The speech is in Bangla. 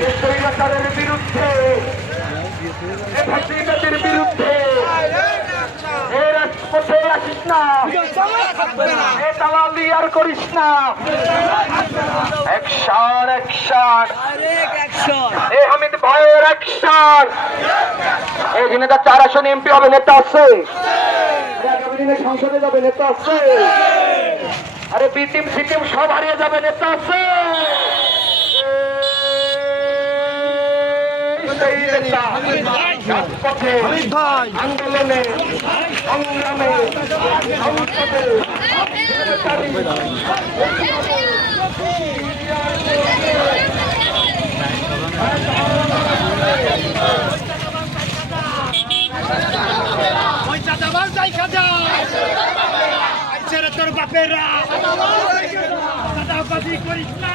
এই স্বৈরাচারের বিরুদ্ধে এই ফাঁসিবাদের বিরুদ্ধে এ রাজপথে আসিস না এ দালালি আর করিস না। অ্যাকশন অ্যাকশন এ এমপি হবে নেতা আছে সংসদে যাবে নেতা আছে। আরে বিটিম সিটিম সব হারিয়ে যাবে, নেতা আছে। সেই নেতা রাজপথে আন্দোলনে সংগ্রামে সংসদে তোর বাপেরা করিস না।